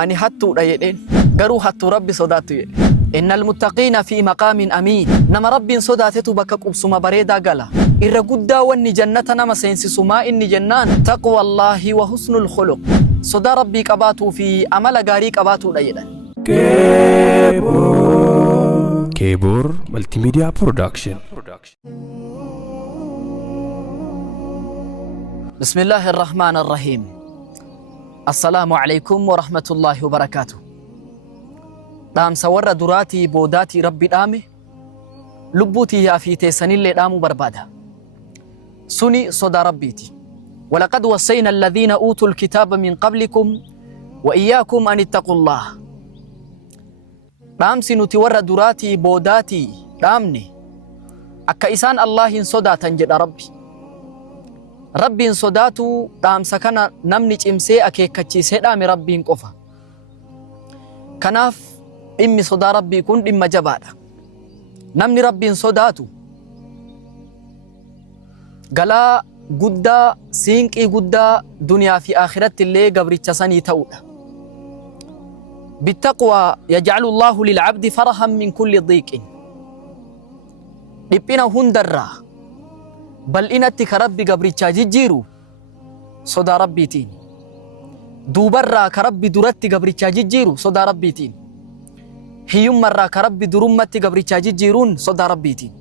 أني هاتو رأيين قرو هاتو ربي صداتو إن المتقين في مقام أمين نما ربي صداتو بك قبسما بريدا قلا إرى قدا واني جنة نما سينسي سماء إني جنان تقوى الله وحسن الخلق صدا ربي قباتو في عمل غاري قباتو رأيين كيبور ملتي ميديا برودكشن. بسم الله الرحمن الرحيم. السلام عليكم ورحمة الله وبركاته. دام سور دراتي بوداتي ربي دامي لبوتي يا في تيسن اللي دامو بربادا سني صدى ربيتي ولقد وصينا الذين أوتوا الكتاب من قبلكم وإياكم أن اتقوا الله. دام سنتي ور دراتي بوداتي دامني أكا إسان الله صدى تنجد ربي ربين صداتو دام سكنا نمني جمسي أكيكتشي سيدامي ربين قفا كناف إمي صدا ربي كن إما جبادا نمني ربين صداتو قلا قدا سينكي قدا دنيا في آخرة اللي قبر تساني تودا بالتقوى يجعل الله للعبد فرحا من كل ضيق لبنا هندرا بل إنتي كربي قبر تجيرو صدا ربي تين دوبرا كربي درتي قبر تجيرو صدا ربي تين هيوم مرة كربي درمتي قبر تجيرون صدا ربي تين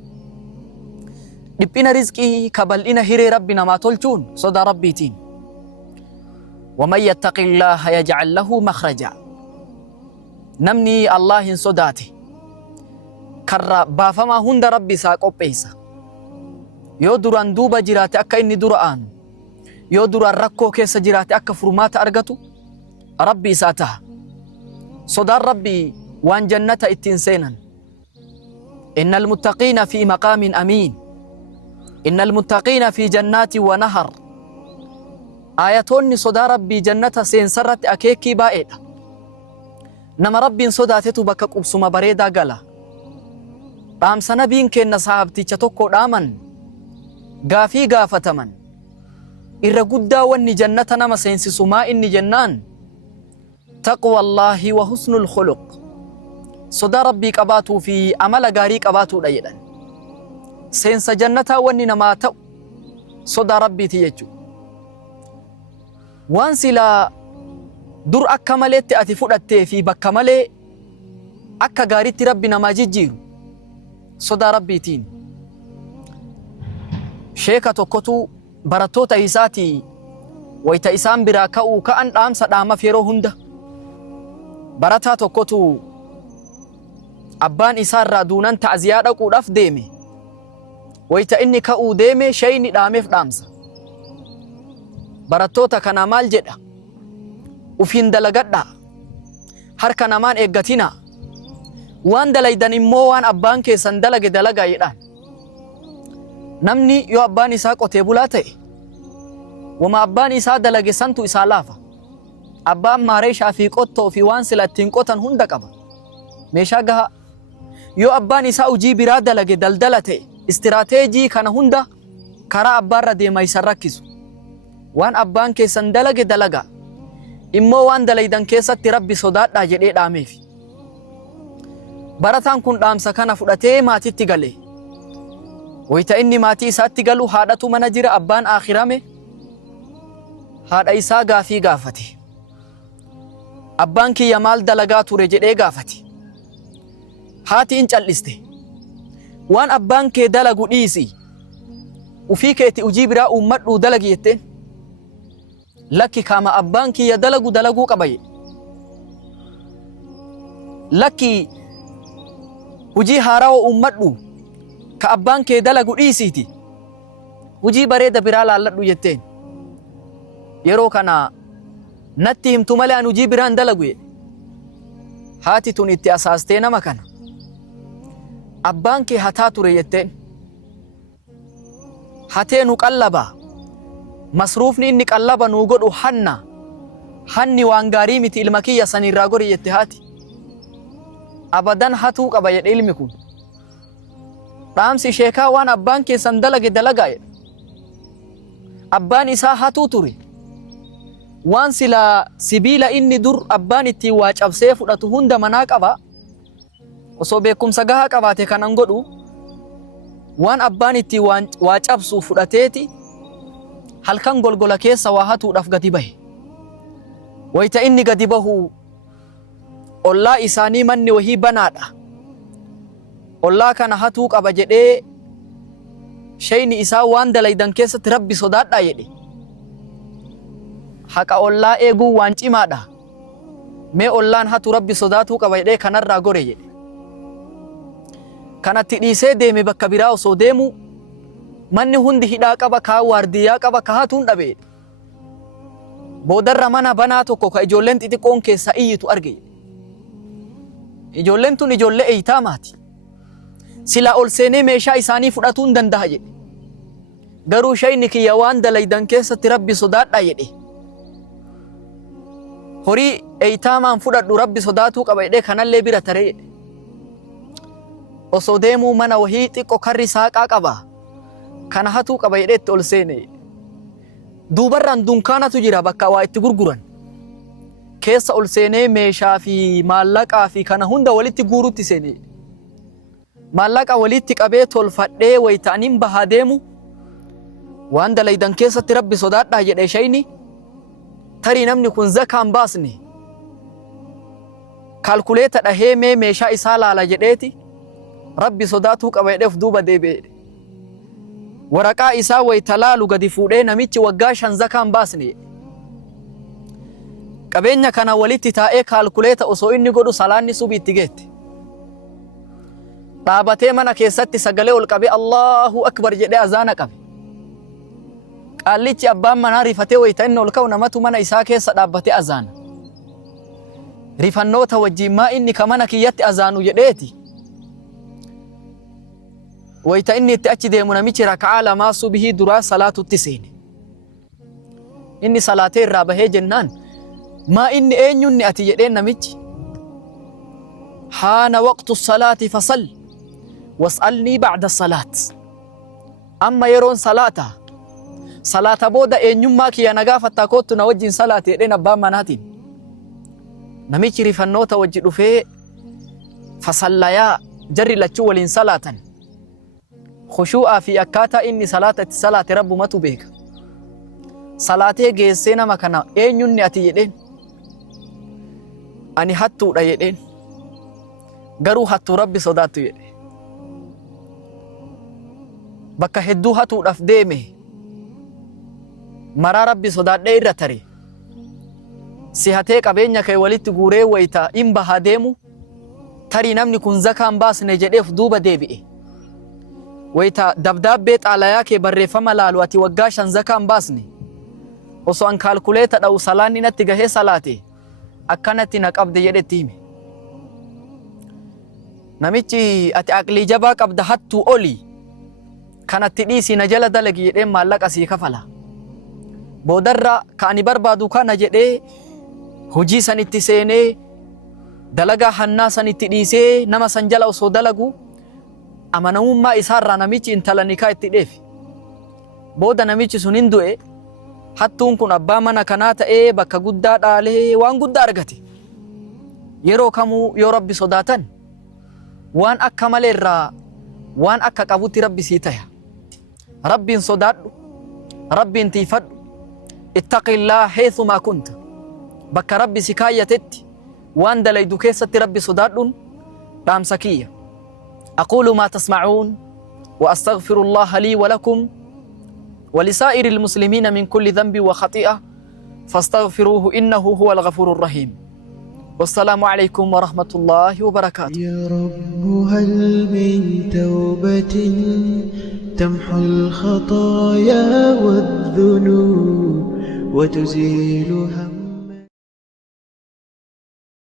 لبنا رزقي كبل إنا هيري ربنا ما تلجون صدا ربي تين ومن يتق الله يجعل له مخرجا نمني الله صداتي كرا بافما هند ربي ساقو بيسا yoo duraan duuba jiraate akka inni dura aanu yoo duraan rakkoo keessa jiraate akka furmaata argatu rabbi isaa taha sodaan rabbii waan jannata ittiin seenan innal muttaqiina fi maqaamin amiin innal muttaqiina fi jannaati wa nahar aayatoonni sodaa rabbii jannata seensarratti akeekii baay'eedha nama rabbiin sodaatetu bakka qubsuma bareedaa gala dhaamsa nabiin kenna sahabticha tokko dhaaman gaafii gaafataman irra guddaa wanni jannata nama seensisu maa inni jennaan taqwa Allaahi wa husnul khuluq sodaa rabbii qabaatuu fi amala gaarii qabaatuudha jedhan seensa jannataa wanni namaa ta'u sodaa rabbiiti jechuudha waan silaa dur akka maleetti ati fudhattee fi bakka malee akka gaariitti rabbi namaa jijjiiru sodaa rabbiitiin sheeka tokkotu barattoota isaatii wayita isaan biraa ka'uu ka'an dhaamsa dhaamaf yeroo hunda barataa tokkotu abbaan isaa irraa duunan ta'ziyaa dhaquudhaaf deeme wayita inni ka'uu deeme shayni dhaameef dhaamsa barattoota kana maal jedha ufiin dalagadhaa harka namaan eeggatinaa waan dalaydan immoo waan abbaan keessan dalage dalagaa jedhaan namni yoo abbaan isaa qotee bulaa ta'e wama abbaan isaa dalage santu isaa laafa abbaan maareeshaa fi qottoo fi waan sila ittiin qotan hunda qaba meeshaa gahaa yoo abbaan isaa hojii biraa dalage daldala ta'e istiraateejii kana hunda karaa abbaarra deema isan rakkisu waan abbaan keessan dalage dalagaa immoo waan dalaydan keessatti rabbi sodaadhaa jedhee dhaameef barataan kun dhaamsa kana fudhatee maatitti galee wayita inni maatii isaatti galu haadhatu mana jira abbaan aakhirame haadha isaa gaafii gaafate abbaan kiyya maal dalagaa ture jedhee gaafate haati in calliste waan abbaan kee dalagu dhiisi ufii keeti hojii biraa uummadhuu dalagi jetteen lakki kaama abbaan kiyya dalagu dalaguu qaba lakki hojii haaraa uummadhuu ka abbaan kee dalagu dhiisiiti hujii bareeda biraa laalladhu jetteen yeroo kana natti himtu malee an hujii biraan dalagu jedhe haati tun itti asaastee nama kana abbaan kee hataa ture jetteen hatee nu qallaba masruufni inni qallaba nuu godhu hanni waan gaarii miti ilma kiyya sanirraa gori jette haati abadan hatuu qaba jedhe ilmi kun dhaamsi sheekaa waan abbaan keessan dalage dalagaa jedha abbaan isaa hatuu ture waan silaa sibiila inni dur abbaan ittiin waa cabsee fudhatu hunda manaa qaba osoo beekumsa gahaa qabaate kanan godhu waan abbaan ittiin waa cabsuu fudhateeti halkan golgola keessa waa hatuudhaaf gadi bahe wayta inni gadi bahu ollaa isaanii manni wahii banaadha ollaa kana hatuu qaba jedhee shayni isaa waan dalaydan keessatti rabbi sodaadhaa jedhe haqa ollaa eeguu waan cimaadha mee ollaan hatu rabbi sodaatuu qaba jedhee kanarraa gore jedhe kanatti dhiisee deeme bakka biraa osoo deemu manni hundi hidhaa qaba kaa waardiyyaa qaba ka hatuun dhabe boodarra mana banaa tokko ka ijoolleen xixiqqoon keessa iyyitu arge ijoolleen tun ijoollee eeyitaamaati silaa ol seenee meeshaa isaanii fudhatuu hin danda'a jedhe garuu shayni kiyya waan dalaydan keessatti rabbi sodaadhaa jedhe horii eeyitaamaan fudhadhu rabbi sodaatuu qaba jedhee kanallee bira taree jedhe osoo deemuu mana wahii xiqqoo karri saaqaa qaba kana hatuu qaba jedheetti ol seene duubarraan dunkaanatu jira bakka waa itti gurguran keessa ol seenee meeshaa fi maallaqaa fi kana hunda walitti guurutti seene maallaqa walitti qabee tolfadhee wayta'aniin bahaa deemu waan dalaydan keessatti rabbi sodaadhaa jedhe shayni tarii namni kun zakaan baasne kaalkuleeta dhahee mee meeshaa isaa laala jedheeti rabbi sodaatuu qaba jedheef duuba deebi'e waraqaa isaa wayta laalu gadi fuudhee namichi waggaa 5 zakaan baasne qabeenya kana walitti taa'ee kaalkuleeta osoo inni godhu salaanni subiitti geette dhaabatee mana keessatti sagalee ol qabee Allahu akbar jedhee azaana qabe qaallichi abbaan manaa rifatee wayta inni ol ka'u namatu mana isaa keessa dhaabbatee azaana rifannoota wajjin maa inni ka mana kiyyatti azaanu jedheeti wayta inni itti achi deemu namichi raka'aa lamaa subihii duraa salaatutti seene inni salaatee irraa bahee jennaan maa inni eenyunni ati jedheen namichi haana waqtu salaati fasal was'alnii ba'da salaat amma yeroon salaata booda eenyummaa kiyya nagaafattaa koottu na wajjin salaate jedheen abbaan manaatiin namichi rifannoota wajji dhufee fasallayaa jarri lachuu waliin salaatan khushuu'aa fi akkaataa inni salaata itti salaate rabbumatu beeka salaatee geessee nama kana eenyunni ati jedheen ani hattuudha jedheen garuu hattuu rabbi sodaattu jedhe bakka hedduu hatuudhaaf deeme maraa rabbi sodaadhee irra tare si hatee qabeenya kee walitti guuree wayta in bahaa deemu tarii namni kun zakaan baasne jedheef duuba deebi'e wayta dabdaabbee xaalayaa kee barreeffama laalu ati waggaa 5 zakaan baasne osoo an kaalkuleeta dha'u salaanni natti gahee salaate akkanatti na qabde jedhetti hime namichi ati aqlii jabaa qabda hattuu oli kanatti dhiisii na jala dalagi jedheen maallaqa sii kafala boodarra ka ani barbaadu kana jedhee hojii sanitti seenee dalagaa hannaa sanitti dhiisee nama san jala osoo dalagu amanamummaa isaarraa namichi intala nikaa itti dheefi booda namichi sun hin du'e hattuun kun abbaa mana kanaa ta'ee bakka guddaa dhaalee waan guddaa argate yeroo kamuu yoo rabbi sodaatan waan akka maleerraa waan akka qabutti rabbi sii taya rabbiin sodaadhu rabbiin tiifadhu ittaqillaa haythumaa kunta bakka rabbi si kaayyatetti waan dalaydu keessatti rabbi sodaadhuun dhaamsa kiyya أقول ما تسمعون وأستغفر الله لي ولكم ولسائر المسلمين من كل ذنب وخطيئة فاستغفروه إنه هو الغفور الرحيم والسلام عليكم ورحمة الله وبركاته يا رب هل من توبة تمحو الخطايا والذنوب وتزيلها